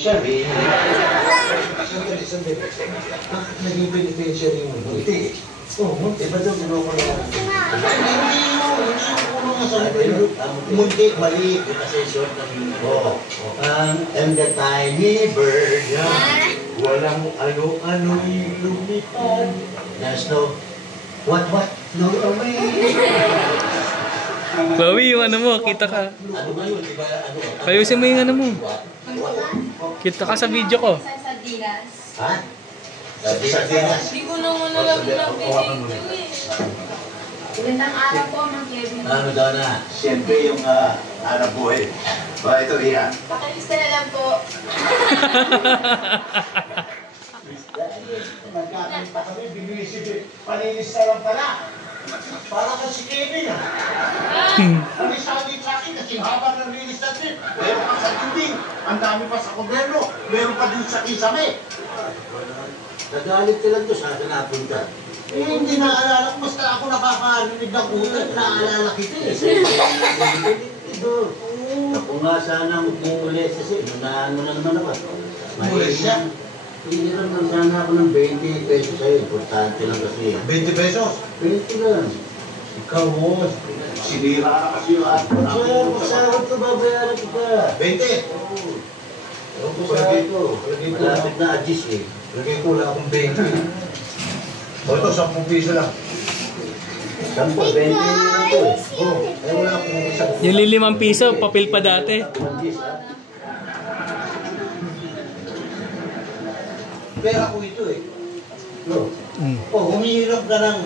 Siyempre, sandali. Bakit naging beneficiary yung munti? Oo, ba't daw ginawa ko na? Hindi mo nga sabi ko. Munti, mali. Kasi short ng mundo. And the tiny bird, walang ano-ano'y lumipad. There's no, what, no away. Chloe, yung ano mo, kita ka. Ano ba yun? Diba, ano? Ayusin mo yung ano mo. Kita ka sa video ko. Sa sardinas. Ha? Sardinas. Hindi ko naman alam na video eh. Magandang araw po, Mang Kevin. Ano daw na? Siyempre yung anak buhay. Ba, ito iya. Pakilista na lang po. Nagkakaroon pa kami, binisip, panilista lang pala. Para ka si Kevin Kami sabi sa akin, kasi habang nalilista din, meron pa sa dinding, ang dami pa sa gobyerno, meron pa din sa kisame. Nagalit sila doon, saan ka napunta? Hindi naalala ko, basta ako nakakarinig ng ulan, naalala kita Ako nga sana mag-ulit kasi, naano na naman ako. Ulit siya? Hiniram lang sana ako ng 20 pesos sa'yo. Importante lang kasi. 20 pesos? 20 lang. Ikaw mo. Sinira ka kasi yung ato. Sir, pasahod ko, babayaran kita. 20? Oo. Ewan ko pasahod ko. Malapit na adjust eh. Lagay ko lang akong 20. O ito, 10 piso lang. 10, 20 lang ito eh. Oo. Ay wala akong isang. Yung 5 piso, papel pa dati. Pera ko ito eh. No? Humihiram ka ng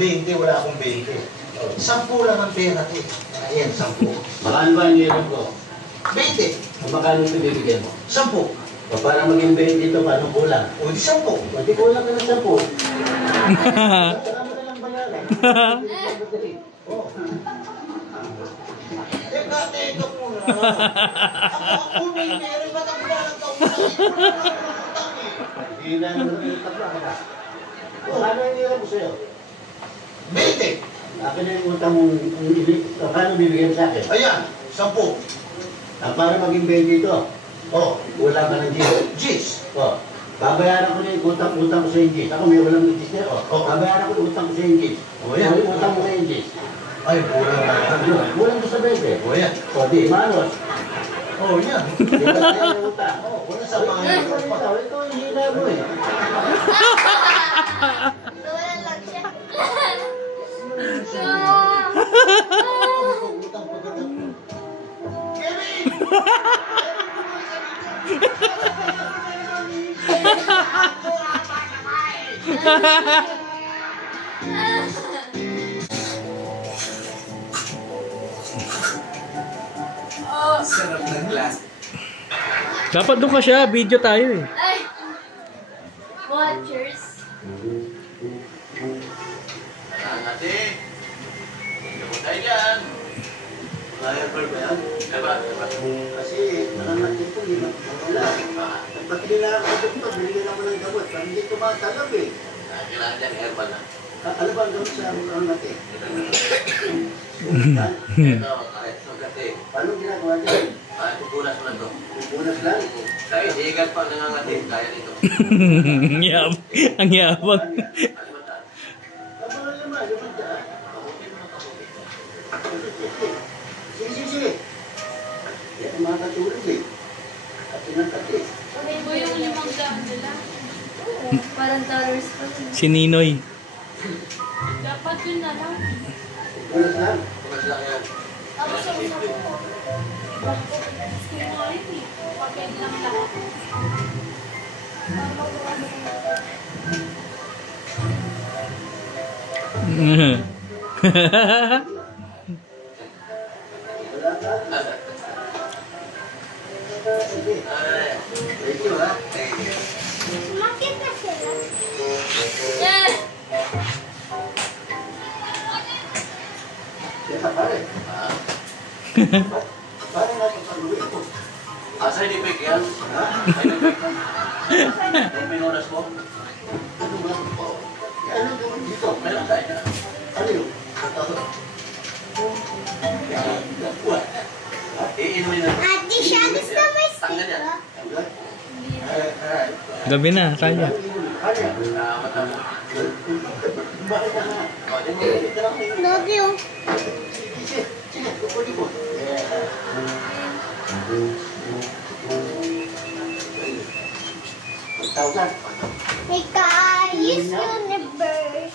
20, wala akong 20. 10 lang ang pera ko. Ayan, 10. Makano ba ang hiram ko? 20. Makano ito bibigyan mo? 10. Para maging 20 ito, paano kulang? O di 10. O di kulang ka ng 10. Kailangan mo na lang bayaran. Teka muna. Ako may meron ba't ang balang taon? Hindi na naman yung tabla ka. Paano yung hiram ko sa'yo? 20! Akin na yung utang mong paano bibigyan sa akin? Ayan, 10. Para maging 20 ito. Wala ka ng G's. Babayaran ko na yung utang ko sa yung G's. Ako may walang G's na. Babayaran ko yung utang ko sa yung G's. Yan, yung utang ko sa yung G's. Ay, bulang na. Bulang ko sa 20. Yan. Di, manos. Yan. Hindi ka tayo ng utang. Wala sa mga ito yung hina mo eh. Wala lang siya. Sarap ng glass. Dapat doon ka siya, video tayo eh. Ay! Watchers. Ate, hindi mo tayo yan. Kaya pa ba yan? Diba? Kasi nakangati po yun. Wala. Ba't kailangan ko dito? Binigyan ako ng gamot. Hindi ko matalab eh. Kailangan dyan herbal na. Ano ba ang gamot sa nakangati? Ito, kahit nakangati. Paano ginagawa dyan? Pupunas mo lang ito. Pupunas lang? Dahil higat pa nangangati. Kaya nito. Ang yabang. Sige. Yan ang mga katulog eh. At sinangkati. Okay po yung 500 nila. Parang dollars pa rin. Si Ninoy. Dapat yun na lang. Pupunas lang? Pumas lang yan. Ako sa una po. Bakit? Gusto mo rin eh. Papel lang lahat. Sige. Thank you ha. Bakit na sila? Eh! Yan na pare. Pare natin pag-uwi ko. Asa ni Pek yan? Ha? Ay, minunas mo? Ano ba? Ano gawin dito? Meron tayo. Ano yun? Iinumin na. Ate siya, gusto mo Tanggal yan. Gabi na, kaya. Matamo. Love you. Hey guys, universe.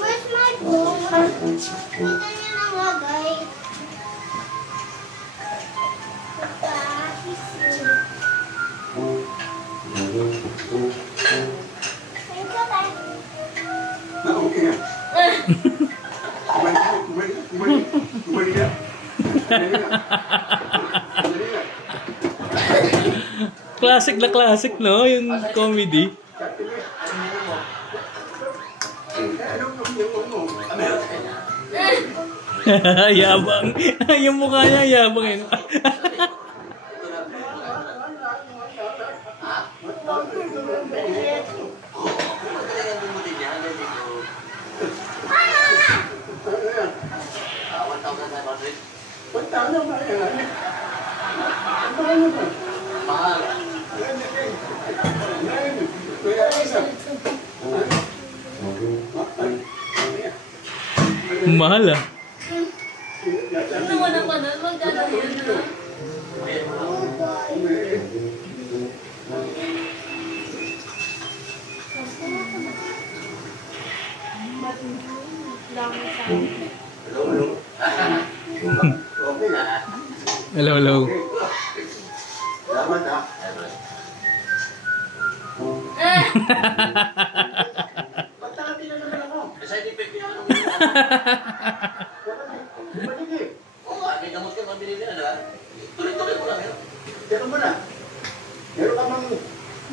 Where's my phone? Kita niyo na nga guys. Classic na classic, no? Yung comedy. Yabang. Yung mukha niya, yabang yun. Mahal ah. Ano mo naman, magkano yun na? Dami sa akin. Hello, hello. Salamat ha. Patati na naman ako. Side effect yun. Maligid. Oo nga, may gamot ka mabili nila, diba? Tuloy-tuloy mo lang yun. Teka muna. Meron ka mang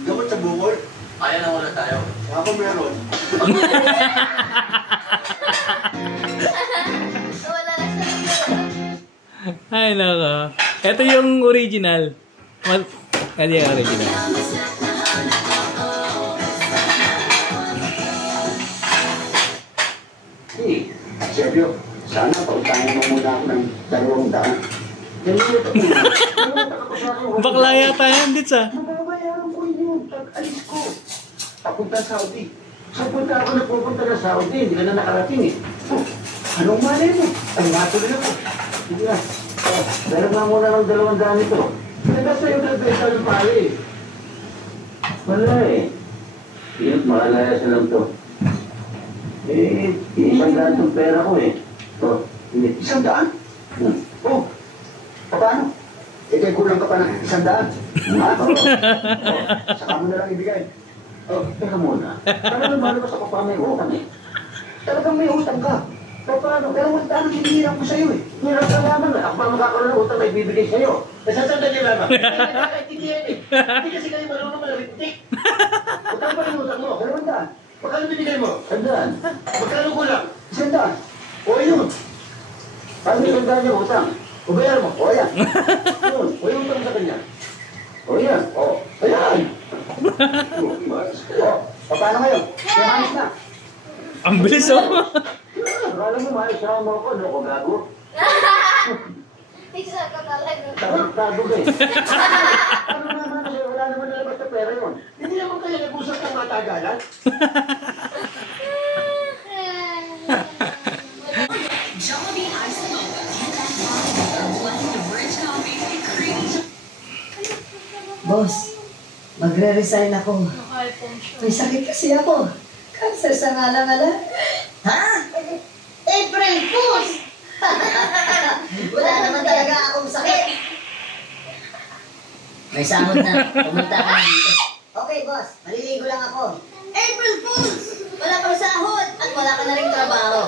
gamot sa bukol? Kaya na muna tayo. Ako meron. Wala na siya. Ay, naka. Ito yung original. Ano yung original? Hey, seryo. Sana pautahin mo muna ako ng 200. Bakla yata yan, Dits ah. Mababayaran ko yun. Pag-alis ko. Papunta Saudi. Sa punta ako nagpupunta na Saudi. Hindi ka na nakarating eh. Oh, anong malay mo? Ang natuloy ako. Sige na. Oh, meron nga muna ng 200 ito. Kaya sa'yo nagbesa ng pare eh. Wala eh. Yun, makalaya sa lang to. Eh, isang daan itong pera ko eh. Oh, hindi. 100? Oh, paano? Eh, kaya kulang ka pa ng 100. Ha? Oh, saka mo na lang ibigay. Oh, teka muna. Talagang malabas ako pa may utang eh. Talagang may utang ka. Pero paano? Pero wala ang hinihiram ko sa'yo eh. Hirap ka naman eh. Ako pa makakaroon ng utang na ibibigay sa'yo. Nasasandali lamang. Hindi nakakaintindihan eh. Hindi kasi kayo marunong malarintik. Utang pa yung utang mo. Pero wala. Magkano binigay mo? 100. Magkano kulang? 100. O yun. Paano yung 100 yung utang? O bayaran mo? O yan. Yun. O yung utang sa kanya. O yan. O. Ayan. O. Paano ngayon? Maayos na. Ang bilis oh. Alam mo, maayos na mo ako. Ano ko gago? Isa ka talaga. Tago ka eh. Ano naman kasi wala naman nalabas na pera yun. Hindi naman kayo nag-usap ng matagalan. Jollibee Ice Mocha and that blend of rich coffee and creamy. Boss, magre-resign ako. Naka-iPhone siya. May sakit kasi ako. Cancer sa ngala-ngala. Ha? April Fools! Wala naman talaga akong sakit. May sahod na. Pumunta ka na dito. Okay, boss. Maliligo lang ako. April Fools! Wala kang sahod at wala ka na rin trabaho.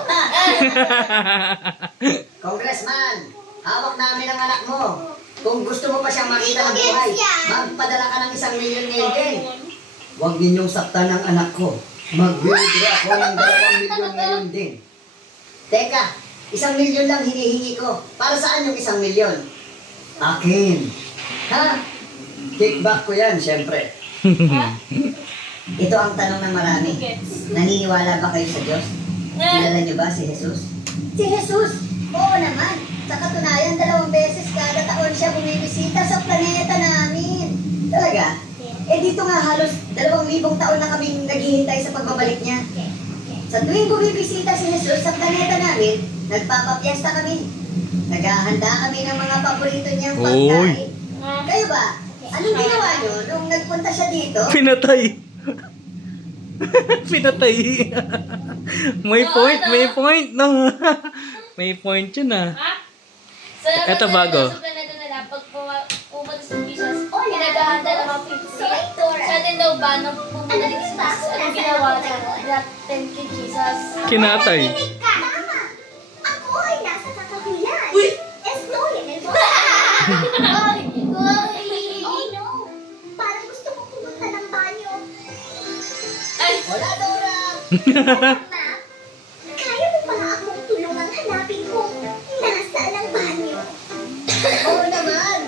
Congressman, hawak namin ang anak mo. Kung gusto mo pa siyang makita ng buhay, magpadala ka ng 1 milyon ngayon din. Huwag ninyong saktan ang anak ko. Mag-withdraw ako ng 2 milyon ngayon din. Teka, 1 milyon lang hinihingi ko. Para saan yung 1 milyon? Akin. Ha? Kickback ko yan, syempre. Ito ang tanong ng marami. Naniniwala ba kayo sa Diyos? Kilala niyo ba si Jesus? Si Jesus? Oo naman. Sa katunayan, 2 beses kada taon siya bumibisita sa planeta namin. Talaga? Eh dito nga halos 2,000 taon na kaming naghihintay sa pagbabalik niya. Sa tuwing bumibisita si Jesus sa planeta namin, nagpapapiesta kami. Naghahanda kami ng mga paborito niyang pagkain. Kayo ba? Anong ginawa niyo nung nagpunta siya dito? Pinatay. Pinatay. May point, no? May point yun ah. Eto bago. Sa planeta nila, pag pumunta sa Jesus, pinagahanda ng mga pizza. Sa atin daw ba, nung pumunta sa Jesus, anong ginawa niya? Natin kay Jesus. Kinatay. Tama! Ako ay nasa kakahulan. Estoy en el Oh no! Parang gusto ko pumunta ng banyo. Ay! Hola, Dora! Ma, kaya mo ba akong tulungang hanapin kung nasaan ang banyo? Oo naman!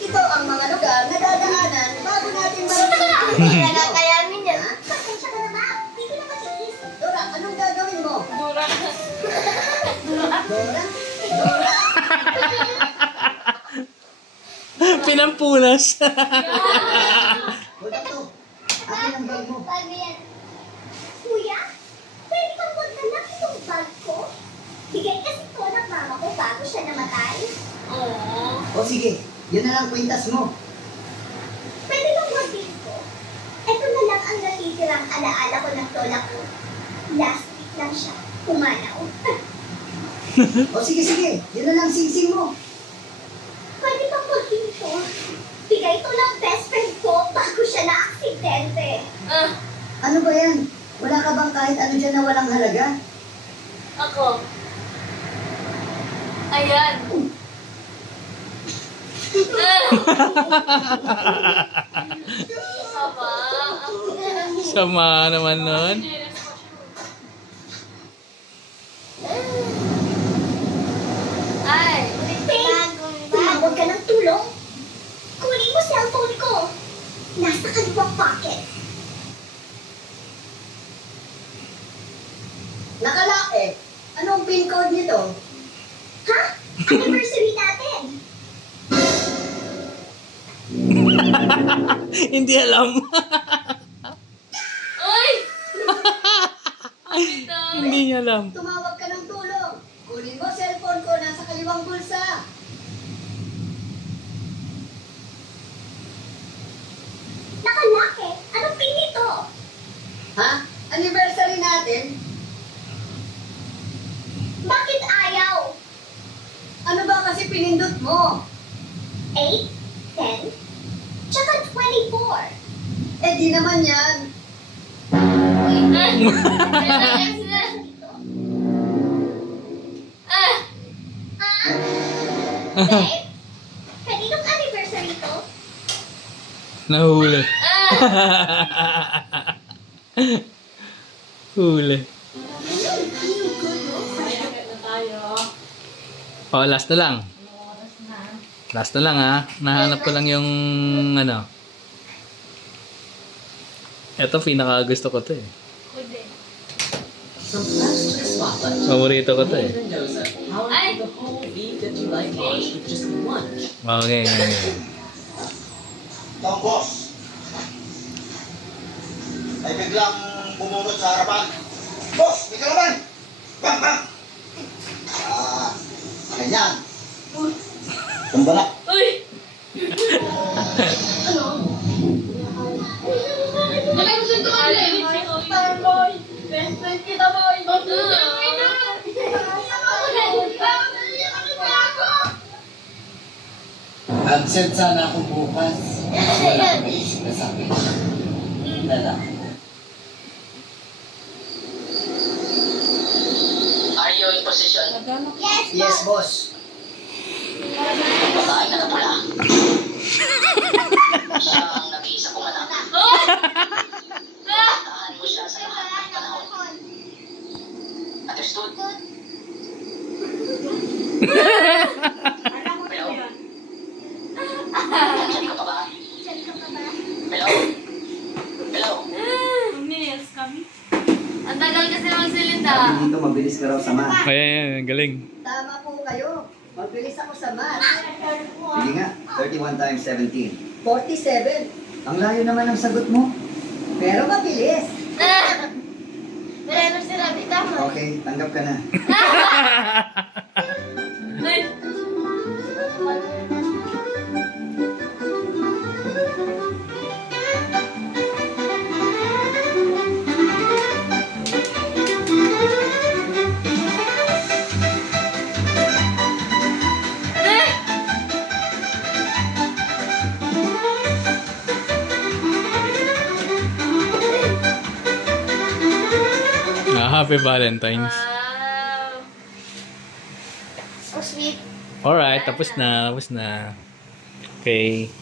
Ito ang mga lugar na dadaanan bago natin marating. Nakakayamin yan. Pasensya ka na, Ma. Hindi ko na matiis. Dora, anong gagawin mo? Dura. Dora? Dora? Pinampunas. Wala to. Akin ang bag mo. Bago yan. Kuya, pwede kang maghanap itong bag ko? Bigay kasi ito ng mama ko bago siya namatay. Oo. O sige, yun na lang kwintas mo. Pwede kang mag-gift ko. Ito na lang ang natitirang alaala ko ng lola ko. Last week lang siya pumanaw. O sige, yun na lang sing-sing mo. Pwede kang mag-gift ko. Bigay ito ng best friend ko bago siya na-aksidente. Ano ba yan? Wala ka bang kahit ano dyan na walang halaga? Ako. Ayan. Saba. Sama naman nun. Ay. Tumawag ka ng tulong. Kunin mo cellphone ko. Nasa kaliwang pocket. Nakalock eh. Anong pin code nito? Ha? Anniversary natin. Hindi alam. Uy! Hindi niya alam. Tumawag ka ng tulong. Kunin mo cellphone ko, nasa kaliwang bulsa. Nakalock eh. Anong pin nito? Ha? Anniversary natin? Bakit ayaw? Ano ba kasi pinindot mo? 8, 10, tsaka 24. Eh di naman yan. Babe, kaninong anniversary to? Nahuli. Huli. Oh, last na lang. Last na lang ha. Nahanap ko lang yung ano. Ito pinaka gusto ko to eh. From lunch to the spotlight. Paborito ko to eh. Mendoza, how Ay! the whole beef that you like launched with just one Okay. Ito ang boss. Ay biglang bumunot sa harapan. Boss, may kalaban! Bang, bang! Ganyan. Kumbalak. Uy! Boy! Best friend kita, boy! Absent sana ako bukas. Wala akong maisip na sabi. Lala. Are you in position? Yes, Yes, boss. Babae na pula. Siya ang nag-iisa kong anak. Tahan mo siya sa lahat ng panahon. Understood? Hello? Nandiyan ka pa ba? Hello? Hello? Uminis kami. Ang tagal kasi magsalita. Dito mabilis ka raw sama. Ayan, galing. Tama po kayo. Magbilis ako sa math. Sige nga, 31 times 17. 47. Ang layo naman ng sagot mo. Pero mabilis. Wala na sinabi tama. Okay, tanggap ka na. Happy Valentine's. Wow. So sweet. Alright, tapos na. Okay.